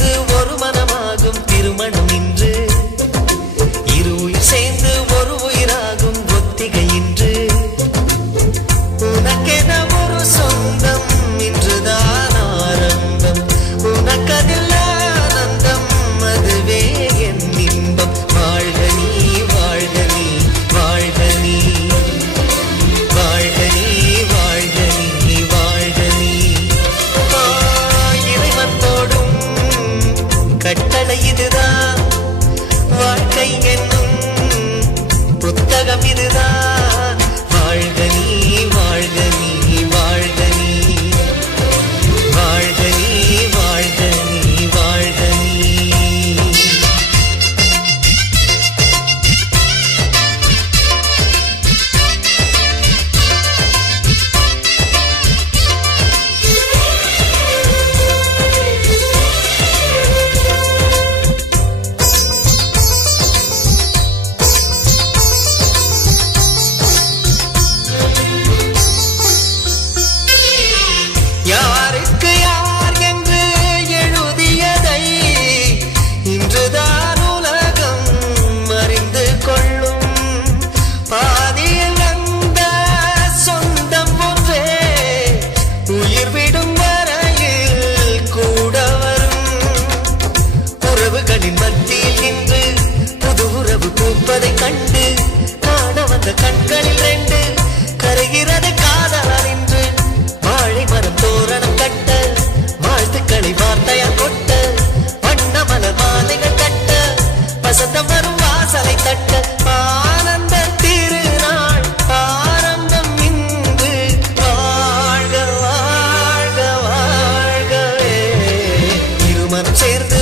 சேர்ந்து ஒரு மனமாகும் திருமணம் இன்று இரு உயிர் சேர்ந்து ஒரு உயிராகும் ஒத்திகை இன்று உனக்கென ஒரு சொந்தம் இன்றுதான் ஆரம்பம் உனக்கதில் ஆனந்தம் அதுவே என் இன்பம் வாழ்க நீ வாழ்க நீ வாழ்க நீ வாழ்க நீ வாழ்க நீ வாழ்க நீ இறைவன் போடும் கட்டளை இதுதான் வாழ்க்கை என்னும் புத்தகம் இதுதான் வாழ்க நீ வாழ்க நீ வாழ்க நீ வாழ்க நீ வாழ்க நீ வாழ்க நீ யாருக்கு யார் என்று எழுதியதை இன்றுதான் உலகம் அறிந்து கொள்ளும் பாதியில் வந்த சொந்தம் ஒன்றே உயிர் விடும் வரையில் கூட வரும் உறவுகளின் மத்தியில் நின்று புது உறவு பூப்பதை கண்டு காண வந்த கண்களில் ரெண்டு கருகிறது காதலால் இன்று வாழை மரம் தோரணம் கட்ட வாழ்த்துக்களை வார்த்தையால் கொட்ட வண்ண மலர் மாலைகள் கட்ட வசந்தம் வரும் வாசலை தட்ட ஆனந்த திருநாள் ஆரம்பம் இன்று வாழ்க வாழ்க வாழ்கவே இருமனம் சேர்ந்து